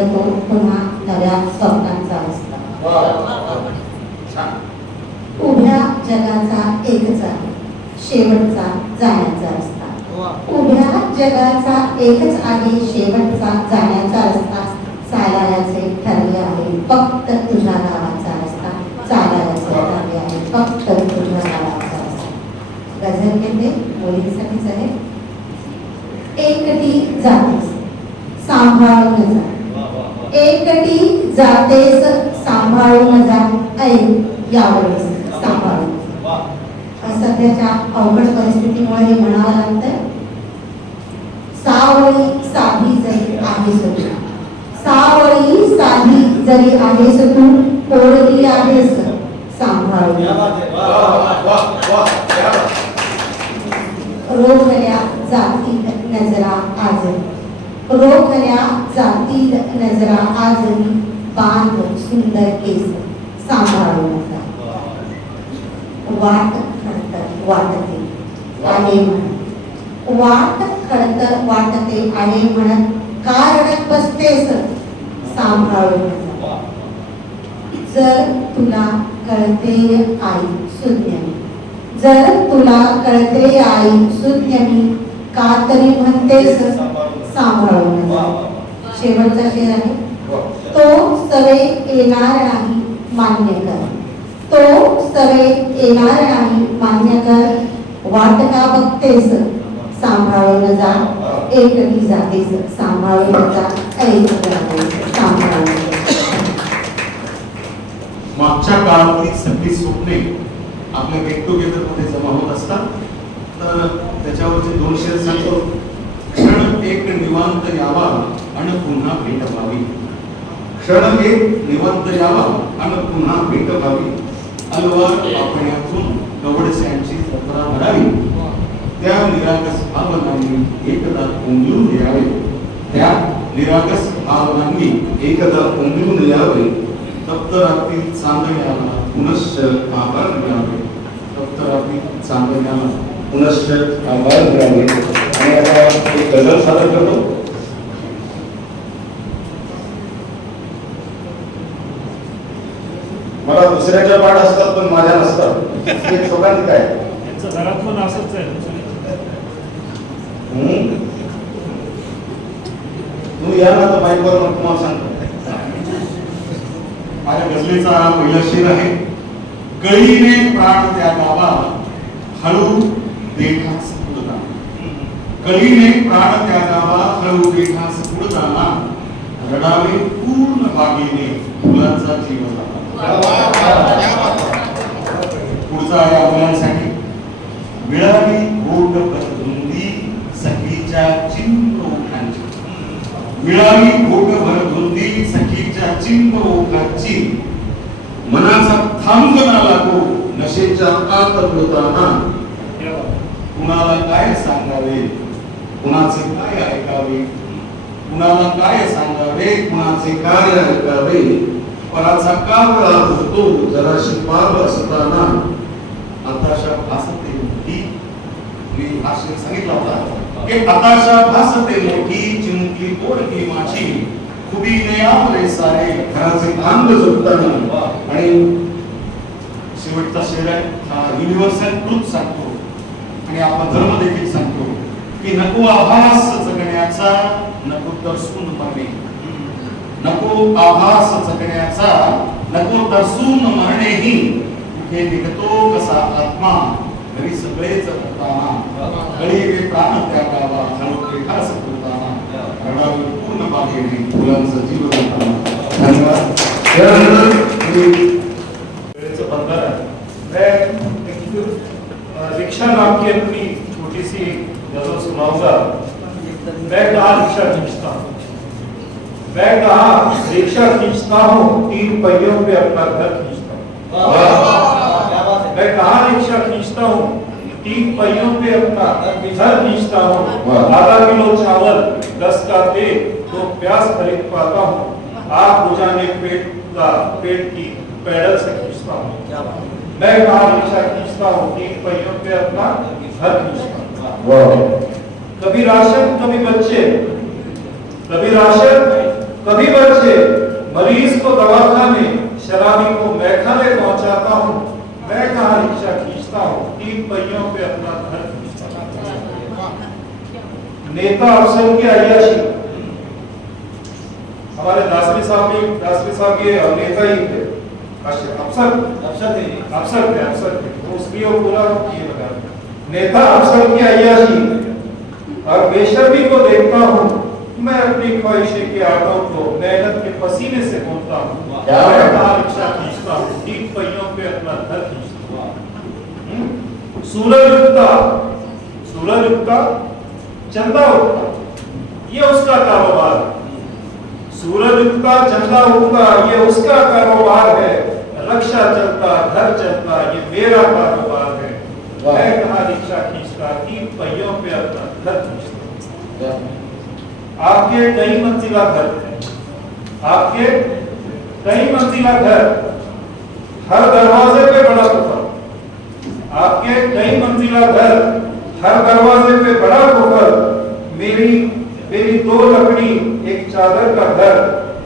धड घालतो पुन्हा नव्या स्वप्नांचा रस्ता उभ्या जगाचा एकच आहे शेवटचा जाण्याचा रस्ता. उभ्या जगाचा एकच आहे शेवटचा जाण्याचा रस्ता चालायचे ठरले आहे फक्त तुझ्या गावाचा रस्ता चालायचे ठरले आहे फक्त तुझ्या गावाचा रस्ता गझल घेते मुलींसाठीच आहे एकटी जातेस सांभाळून जा वा वा वा एकटी जातेस सांभाळून जा ऐक यावेळेस सांभाळून. सध्याच्या अवघड परिस्थितीमुळे हे म्हणावं लागतंय. सावळी साधी जरी आहेस तू सावळी साधी जरी आहेस तू पोरली आहेस सांभाळून. रोखल्या जातील नजरा आज रोखल्या जातील नजरा आजही बांध सुंदर केस सांभाळू नका वाट खडतर वाटते आले म्हणत. वाट खडतर वाटते आले म्हणत. का रडत बसतेस सांभाळू नका जर तुला कळते आई शून्य जर तुला कळते आई शून्य मी का तरी म्हणतेस सांभाळू नका शेवटचा शेर आहे. तो सवे येणार नाही मान्य कर. तो सवे येणार नाही मान्य कर. वाट का बघतेस? सांभाळून जा. एकटी जातेस सांभाळून जा. ऐक सांभाळून मागच्या काळातली सगळी स्वप्ने आपल्या गेट टुगेदरमध्ये जमा होत असतात. तर त्याच्यावरचे दोन शेर सांगतो. क्षण एक निवांत यावा आणि पुन्हा भेट व्हावी. क्षण एक यावा आणि पुन्हा भेट व्हावी. अलवार आपण्यातून कवडस्यांची जत्रा भरावी. त्या निरागस भावनांनी एकदा उमलून यावे त्या निरागस भावनांनी एकदा उमलून यावे दप्तरातील चांदण्याला पुनश्च आभार मिळावे. दप्तरातील चांदण्याला पुनश्च आभार मिळावे. आणि आता एक गझल सादर करतो. मला दुसऱ्याच्या पाठ असतात पण माझ्या नसतात. हे काय? यांचं घरात पण असंच आहे हम्म? तुम्ही या ना तर माईकवर मग तुम्हाला सांगतो. माझ्या गझलेचा पहिला शेर आहे कळीने प्राण त्या गावा हळू देखास पुढता कळीने प्राण त्या गावा हळू देखास पुढताना रडावे पूर्ण बागेने फुलांचा जीव झाला. पुढचा आहे मुलांसाठी मिळावी गोड भरधुंदी सखीच्या चिंत ओठांची मिळावी गोड भरधुंदी सखीच्या चिंत ओठांची मनाचा थांबना लागो नशेच्या आत होताना कुणाला काय सांगावे? कुणाचे काय ऐकावे? कुणाला काय सांगावे? कुणाचे काय ऐकावे? पराचा का वेळा होतो जराशी पाव असताना. आताशा भासते मोठी. मी आशय सांगितला होता. की आताशा भासते मोठी चिंतली पोरकी माझी? खुबी नयावले सारे घराचे अंग जोडताना. आणि शेवटचा शेर आहे युनिव्हर्सल ट्रूथ सांगतो. आणि आपण धर्म देखील सांगतो की नको आभास जगण्याचा नको तरसून मरणे. नको आभास जगण्याचा नको तरसून मरणेही कुठे निघतो कसा आत्मा. घरी सगळेच होताना गळी रे प्राण त्या गावा हळू खास होताना रडावे पूर्ण बागेने फुलांचं जीव होताना धन्यवाद. वेळेचं बंधन आहे. मैं रिक्शा नाम की अपनी छोटी सी गजल सुनाऊंगा मैं कहा रिक्शा खींचता हूँ मैं कहा रिक्शा खींचता हूँ तीन पहियों पे अपना घर खींचता हूँ। मैं कहा रिक्शा खींचता हूँ तीन पहियों पे अपना घर खींचता हूँ। आधा किलो चावल दस का तेल तो प्याज खरीद पाता हूँ। आग बुझाने पेट का पेट की पैडल से खींचता हूँ। है मैं कहा रिक्शा खींचता हूँ तीन पहियों पे अपना घर खींचता हूँ। कभी राशन कभी बच्चे। कभी राशन कभी बच्चे मरीज़ को दवाखाने शराबी को मैखाने पहुंचाता हूँ। मैं कहा रिक्शा खींचता हूँ? तीन पहियों पे अपना घर खींचता हूँ। नेता अफसर की अयाशी हमारे दासरी साहब भी दासरी साहब ये नेता ही थे। अफसर अफसर थे। अफसर थे अफसर थे। तो उसलिए वो पूरा ये लगा नेता अफसर की अयाशी और बेशर्मी को देखता हूँ। मैं अपनी ख्वाहिशें के आटों को मेहनत के पसीने से बोलता हूँ। रिक्शा खींचता हूँ पहियों पे अपना घर खींचता हूँ। हम्म? सूरज उगता सूरज उगता चंदा उगता। ये उसका कारोबार है। सूरज उगता चंदा उगता ये उसका कारोबार है। रक्षा चलता घर चलता ये मेरा कारोबार है। मैं कहा रिक्शा खींचता तीन पहियों पे अपना घर खींचता आपके कई मंजिला घर आपके कई मंजिला घर हर दरवाजे पे बड़ा कुफर आपके कई मंजिला घर हर दरवाजे पे बड़ा कुफर मेरी मेरी दो लकड़ी एक चादर का घर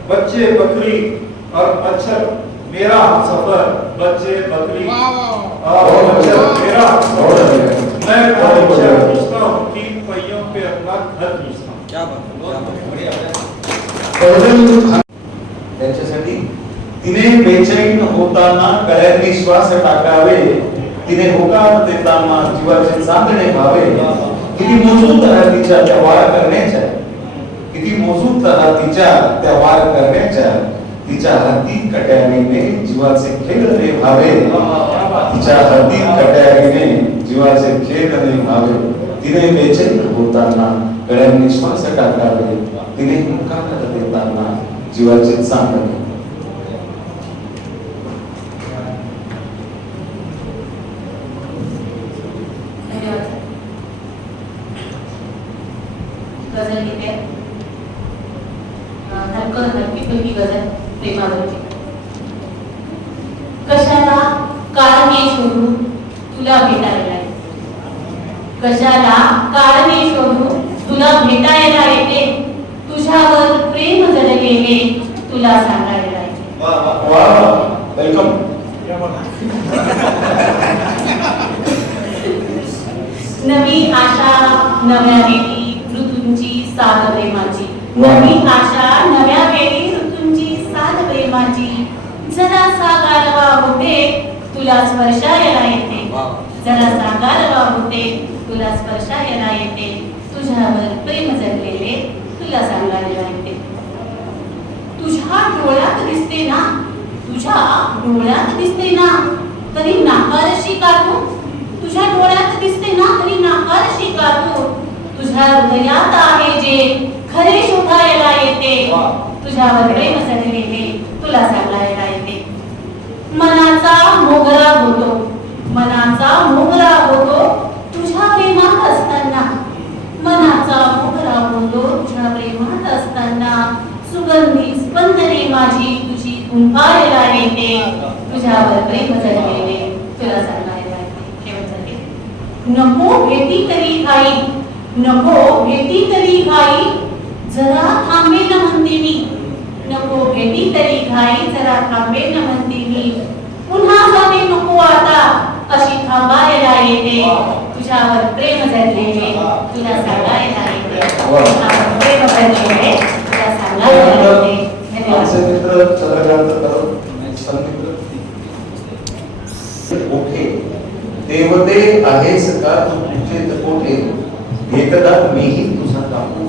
बच्चे बकरी और मच्छर। मेरा सफ़र बच्चे बकरी। और मच्छर मेरा मैं बढ़िया। हूँ तीन पहियों पे अपना घर खींचता हूँ। क्या बात त्याच्यासाठी तिने बेचैन होताना गळ्यांनी श्वास टाकावे. तिने होकार देताना जीवाचे चांदणे व्हावे. किती मजबूत राहतीच्या त्या वार करण्याच्या. किती मजबूत राहतीच्या त्या वार करण्याच्या. तिच्या हाती कट्यारीने जीवाचे खेळ रे व्हावे. तिच्या हाती कट्यारीने जीवाचे खेळ रे व्हावे. तिने बेचैन होताना गळ्यांनी श्वास टाकावे तिने हुंकार देताना जीवाचे चांदणे धन्यवाद गझल लिहिते अं, कशाला कारणे शोधू तुला भेटायला कशाला कारणे शोधू तुला भेटायला येते तुझ्यावर प्रेम जडलेले तुला सांगायला येते वाह वाह वा. वेलकम. नवी आशा नव्या वेळी ऋतूंची साथ प्रेमाची. नवी आशा नव्या वेळी ऋतूंची साथ प्रेमाची. जरासा गारवा होते तुला स्पर्शायला येते. जरासा गारवा होते तुला स्पर्शायला येते. तुझ्यावर प्रेम जडलेले तुला सांगायला येते तुझ्या डोळ्यात दिसते ना तुझ्या डोळ्यात दिसते ना तरी नाकारशी का तू तुझ्या डोळ्यात दिसते ना तरी नाकारशी का तू तुझ्या हृदयात आहे जे खरे शोधायला येते. तुझ्यावर प्रेम चढलेले तुला सांगायला येते. मनाचा मोगरा होतो. मनाचा मोगरा होतो. मनाचा मोगरा होतो तुझ्या प्रेमात असताना सुगंधी स्पंदने माझी तुझी कुंभारेला येते तुझ्यावर प्रेम जडलेले तुला सांगायला नको भेटी तरी आई नको भेटी तरी आई जरा थांबे न म्हणते मी. नको भेटी तरी घाई जरा थांबे न म्हणते मी. पुन्हा जाणे नको आता. अशी थांबायला येते तुझ्यावर प्रेम जडलेले तुला सांगायला येते प्रेम तुला सांगायला येते ओके. देवते आहेस का? तू कोठे? एकदा मीही तुझा कापू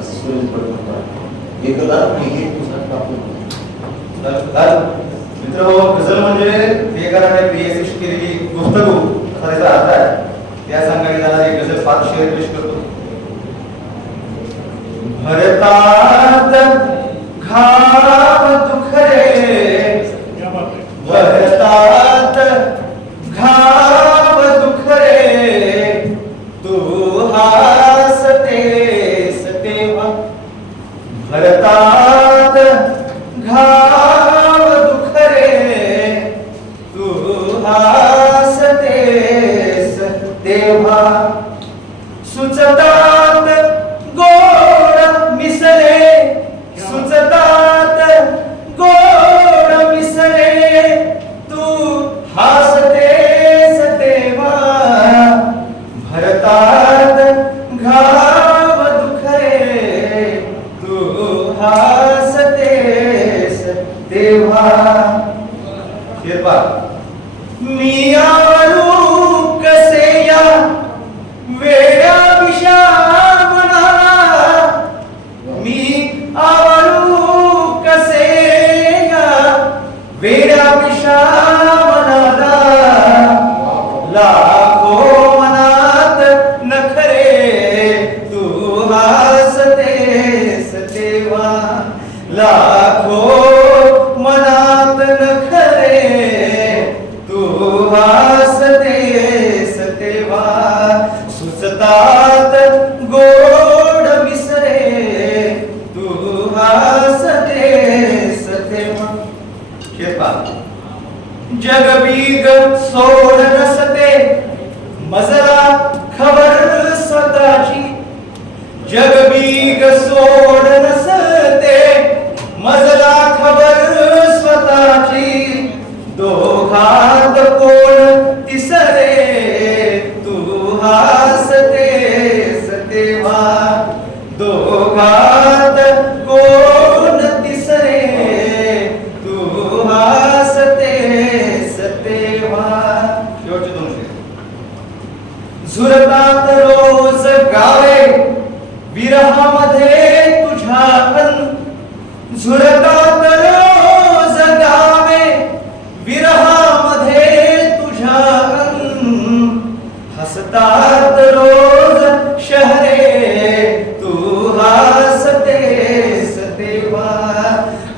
असं सुरेश एकदा मीही तुझा कापू तर मित्र हो, गझल म्हणजे लेखकाने पीएससी केलेली पुस्तक असा त्याचा अर्थ आहे. त्या सांगायला जाणारी एक गझल पाच शेअर पेश करतो. भरतात घाम दुखरे. भरतात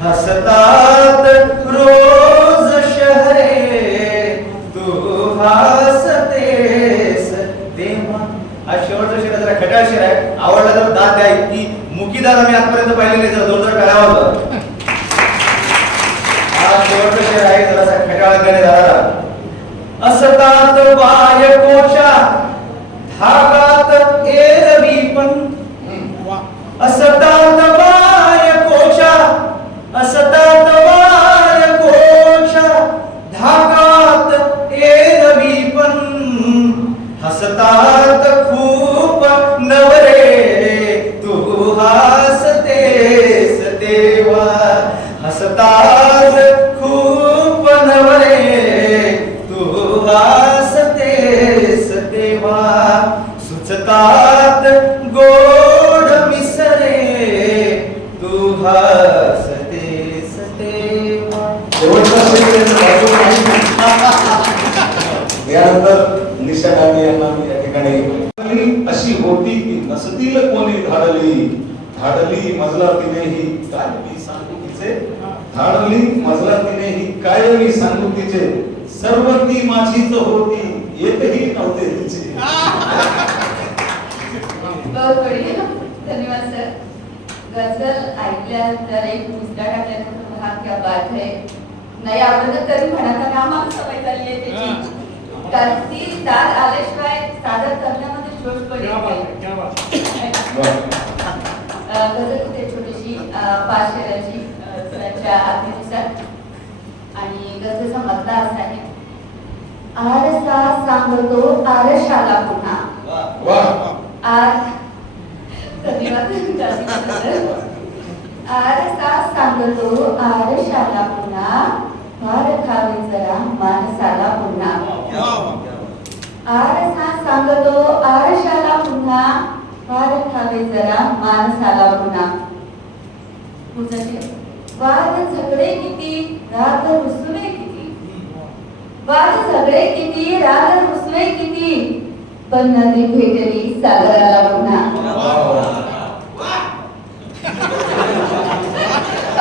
हसतात रोज शहरे तू हसतेस तेव्हा. हा शेवटचा शेर जरा खटाळ शेर आहे. आवडला तर दात द्या. इतकी मुकीदार आम्ही आजपर्यंत पाहिलेली जरा जोरदार करावा होतं हा शेवटचा शेर आहे. जरासा खटाळाकडे दादा. असतात बाय कोशा धागा हसता हसतात खूप नवरे तू हासतेस देवा सुचतात गोड मिसरे तू हासतेस देवा शेवटचा शेर त्यांचं बाजूला आहे. यानंतर निशा गांधी यांना मी या ठिकाणी धाडली अशी होती की नसतील कोणी धाडली धाडली मजला तिने ही काय मी सांगू तिचे धाडली मजला तिने ही काय मी सांगू तिचे सर्व ती माझीच होती येतही नव्हते तिचे बहुत बढ़िया धन्यवाद सर गझल ऐकल्यानंतर एक मुस्का टाकल्यानंतर हा क्या बात है? नाही आवडत तरी म्हणताना आम्हाला सवय झाली आहे त्याची. कारण ती दाद आल्याशिवाय सादर करण्यामध्ये जोश पण क्या येत बात नाही. क्या बात. अ, गझल होते छोटीशी पाच शेराची सरांच्या आज्ञेनुसार आणि गझलचा मधला असा आहे. आरसा सांगतो आरशाला पुन्हा. आज धन्यवाद. आरसा सांगतो आरशाला पुन्हा. मार खावे जरा माणसाला पुन्हा. आरसा सांगतो आरशाला पुन्हा. फार खावे जरा माणसाला पुन्हा. पुढचं वाद झगडे किती राग रुसवे किती. वाद झगडे किती राग रुसवे किती. पण नदी भेटली सागराला पुन्हा फार जोरदार. धन्यवाद. काय वगैरे कळलं नाही. ही जिंकूची दाद तिथे आठवते आता मला. हे अचानक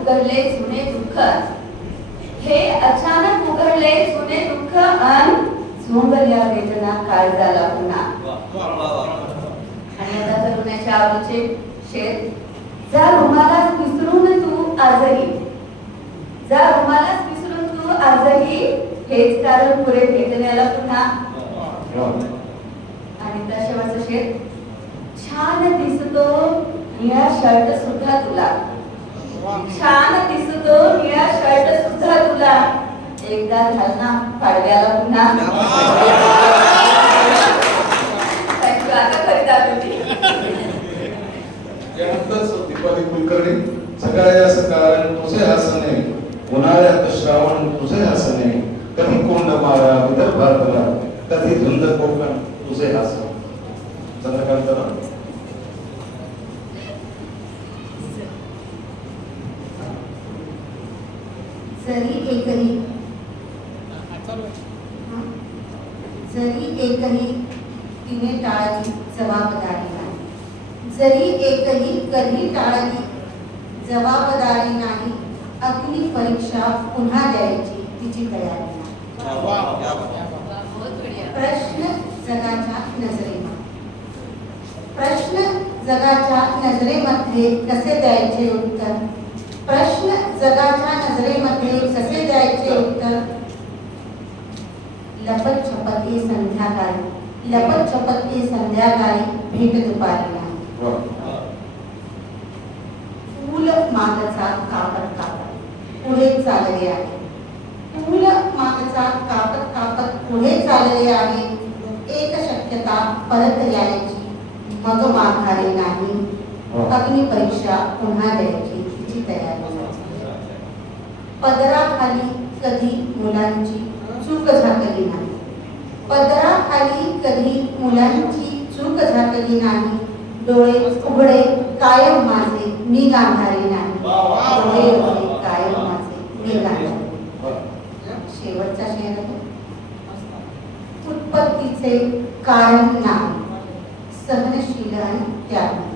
उघडले जुने दुःख. हे अचानक उघडले जुने दुःख अन झोंबल्या वेदना काळ झाला पुन्हा. तरुणाच्या आवडीचे शेर. जा रुमालाच विसरून तू आजही जा रुमालाच विसरून तू आजही हेच कारण पुढे भेटण्याला पुन्हा. आणि त्या शेवटचा शेर छान दिसतो निळा शर्ट सुद्धा तुला. छान दिसतो निळा शर्ट सुद्धा तुला. एकदा घाल ना पाडव्याला पुन्हा. You. आता खरी दाखवली यानंतर दीपाली कुलकर्णी सकाळी असं कारण तुझे हसणे उन्हाळ्यात श्रावण तुझे हसणे कधी कोंड मारा विदर्भातला कधी धुंद कोकण तुझे हसणे चंद्रकांत सरी एकही जरी एकही तिने टाळली जबाबदारी नाही जरी एकही कधी टाळली जबाबदारी नाही अग्नी परीक्षा पुन्हा द्यायची तिची तयारी प्रश्न जगाच्या नजरेमध्ये. प्रश्न जगाच्या नजरेमध्ये कसे द्यायचे उत्तर? प्रश्न जगाच्या नजरेमध्ये कसे द्यायचे उत्तर? लपत छपत ही संध्याकाळी. लपत छपत ही संध्याकाळी भेट दुपारी नाही फूल मागचा कापत कापत पुढे चालले आहे. फूल मागचा कापत कापत पुढे चालले आहे. एक शक्यता परत यायची. मग माघारी नाही. अग्नि परीक्षा पुन्हा द्यायची तिची तयारी. पदराखाली कधी मुलांची चूक झाकली नाही. पदराखाली कधी मुलांची चूक झाकली नाही. डोळे उघडे कायम माझे मी गांधारी नाही. डोळे उघडे कायम माझे मी गांधारी. शेवटचा शेर. उत्पत्तीचे कारण नाही. सहनशील आणि त्यागी.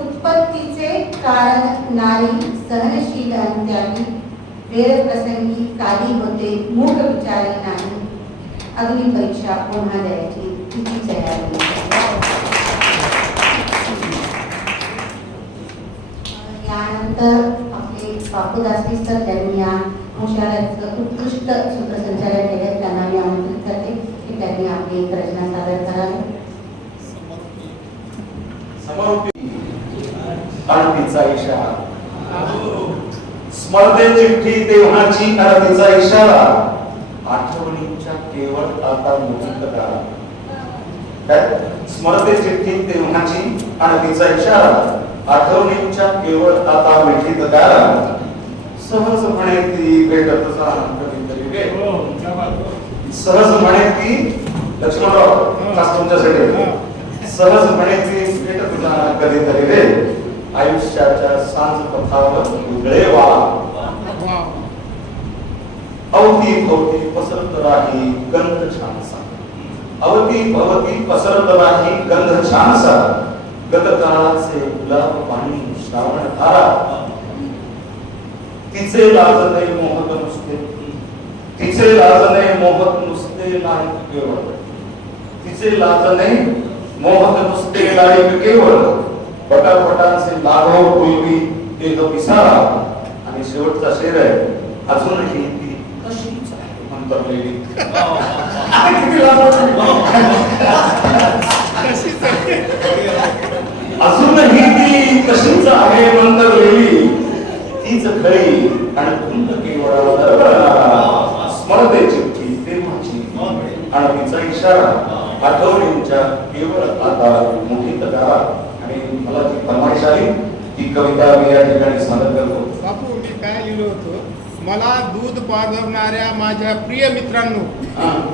उत्पत्तीचे कारण नाही सहनशील आणि त्यागी. वेळ प्रसंगी काली होते मूढ विचारी नाही. अग्नी परीक्षा पुन्हा द्यायची तिची तयारी त्यानंतर आपले बापू बापूदासी सर त्यांनी या मुशाळ्याचं उत्कृष्ट सूत्रसंचालन केले त्यांना मी आमंत्रित करते की त्यांनी आपली एक रचना सादर करावी. समोर इशारा. स्मरते चिठ्ठी तेव्हाची आणि इशारा. आठवणींच्या केवळ आता मोहित करा काय स्मरते चिठ्ठी तेव्हाची आणि तिचा इशारा. आठवणींच्या केवळ आता मिठीत करा सहजपणे ती भेटत भेट सहजपणे ती लक्ष्मणराव खास तुमच्यासाठी. सहजपणे ती भेटत कधीतरी रे आयुष्याच्या सांज पथावर उगळे वा. अवती भवती पसरत राही गंध छानसा. अवती भवती पसरत राही गंध छानसा. गतकाळाचे गुलाब पाणी श्रावण धारा. तिचे लाजणे मोहत नुसते. तिचे लाजणे मोहत नुसते नाही केवळ. तिचे लाजणे मोहत नुसते नाही केवळ. पटापटांचे लाघव पूर्वी एक पिसारा आणि शेवटचा शेर आहे अजूनही ती कशीच आहे मंतरलेली किती लाजवते. अजूनही ती कशीच आहे मंतरलेली तीच खरी आणि तुंत केवळ स्मरते चिठ्ठी तेव्हाची. आणि तिचा इशारा आठवणींच्या केवळ आता मोठीत करा आणि मला जी फरमाईश आली ती कविता मी या ठिकाणी सादर करतो बापू मी काय लिहिलं होतं? मला दूध पाजवणाऱ्या माझ्या प्रिय मित्रांनो.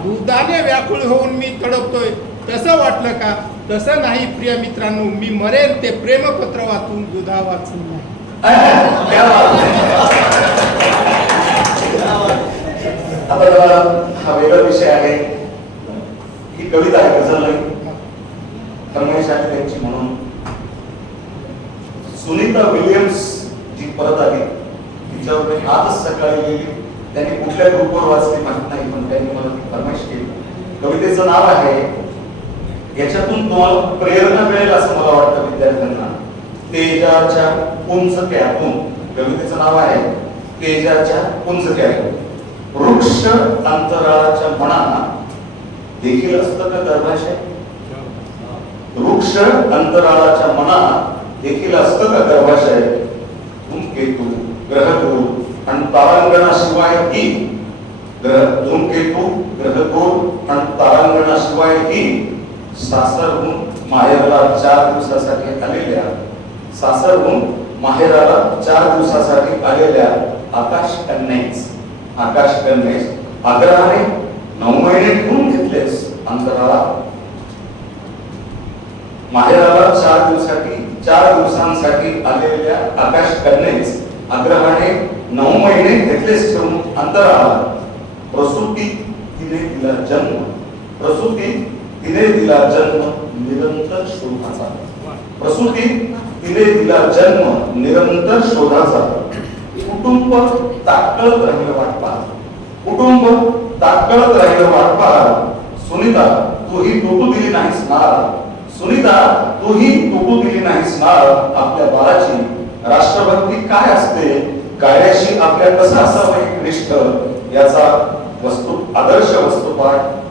दुधाने व्याकुळ होऊन मी तडपतोय. तसं वाटलं का? तसं नाही प्रिय मित्रांनो मी मरेल ते प्रेमपत्र वाचून दुधा वाचून नाही. हा वेगळा विषय आहे. ही कविता आहे गझल नाही फरमाईश आहे त्यांची म्हणून. सुनीता विलियम्स जी परत आली तिच्यावर मी आजच सकाळी गेली. त्यांनी कुठल्या ग्रुपवर वाचली माहीत नाही पण त्यांनी मला ती फरमाईश केली. कवितेचं नाव आहे याच्यातून तुम्हाला प्रेरणा मिळेल असं मला वाटतं विद्यार्थ्यांना. तेजाच्या पुंजक्यातून कवितेचं नाव आहे तेजाच्या पुंजक्यातून वृक्ष अंतराळाच्या मनाना देखील असतं का गर्भाशय? वृक्ष अंतराळाच्या मना देखील असतं का गर्भाशय? धूमकेतू ग्रहगुरु आणि तारांगणाशिवाय ही ग्रह धूमकेतू ग्रहगुरु आणि तारांगणाशिवाय ही सासरहून माहेरला चार दिवसासाठी आलेल्या सासरहून माहेराला चार दिवसासाठी आलेल्या आकाश कन्यास आकाश कन्यास आग्रहाने नऊ महिने ठेवून घेतलेस अंतराला. माहेराला चार दिवसासाठी चार दिवसांसाठी आलेल्या आकाश कन्यास आग्रहाने नऊ महिने घेतलेस ठेवून अंतराला. प्रसूती तिने तिला जन्म प्रसूती तिने दिला जन्म निरंतर शोधाचा. प्रसूती तिने दिला जन्म निरंतर शोधाचा. कुटुंब ताकळत राहिलं वाटपा. कुटुंब ताकळत राहिलं वाटपा. सुनीता तूही तुटू दिली नाहीस ना. सुनीता तूही तुटू दिली नाहीस ना. आपल्या बाळाची राष्ट्रभक्ती काय असते? गाड्याशी आपल्या कसं असावं एक निष्ठ याचा वस्तू आदर्श वस्तू पाठ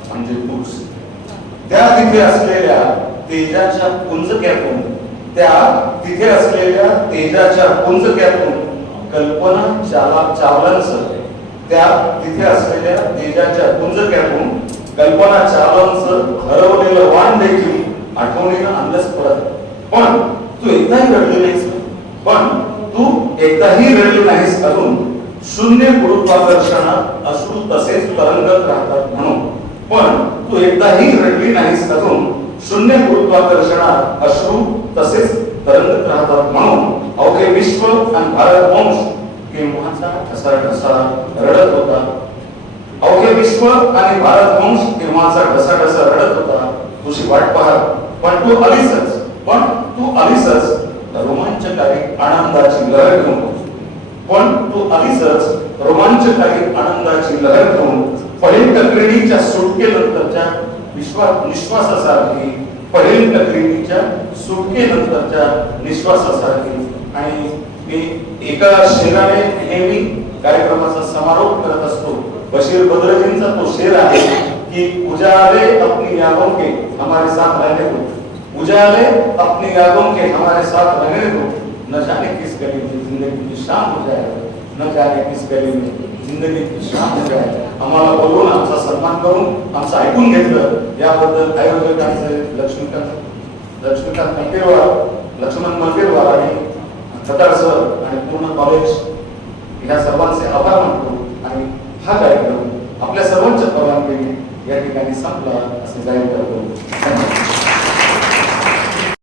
त्या तिथे असलेल्या तेजाच्या पुंजक्यातून त्या तिथे असलेल्या तेजाच्या पुंजक्यातून कल्पना चाला चावलांच त्या तिथे असलेल्या तेजाच्या पुंजक्यातून कल्पना चावलांच हरवलेलं वाण देखील आठवणीला आणलंच परत पण तू एकदाही रडली नाहीस. पण तू एकदाही रडली नाहीस अजून. शून्य गुरुत्वाकर्षणात असू तसेच तरंगत राहतात म्हणून. पण तू एकदाही रडली नाहीस अजून. शून्य गुरुत्वाकर्षणात अश्रू तसेच तरंगत राहतात म्हणून अवघे विश्व आणि भारत वंश केव्हाचा ठसा ठसा रडत होता. अवघे विश्व आणि भारत वंश केव्हाचा ढसा ढसा रडत होता. तुझी वाट पाहत पण तू आलीसच पण तू आलीसच रोमांचकारी आनंदाची लहर घेऊन. पण तू आलीसच रोमांचकारी आनंदाची लहर घेऊन पडेल टकरिणीच्या सुटकेनंतरच्या विश्वास विश्वासासारखी पडेल टकरिणीच्या सुटकेनंतरच्या विश्वासासारखी आणि मी एका शेराने नेहमी कार्यक्रमाचा समारोप करत असतो. बशीर बद्रजींचा तो शेर आहे की उजाले अपनी यादों के हमारे साथ रहने दो. उजाले अपनी यादों के हमारे साथ रहने दो. न जाने किस गली में जिंदगी की शाम हो जाए न जाने किस गली में जिंदगी की शाम आम्हाला बोलवून आमचा सन्मान करून आमचं ऐकून घेतलं. याबद्दल आयोजकांचे लक्ष्मीकांत लक्ष्मीकांत मंदिरवार लक्ष्मण मंदिरवार आणि खताळ सर आणि पूर्ण कॉलेज या सर्वांचे आभार मानतो. आणि हा कार्यक्रम आपल्या सर्वांच्या परवानगीने या ठिकाणी संपला असे जाहीर करतो. धन्यवाद.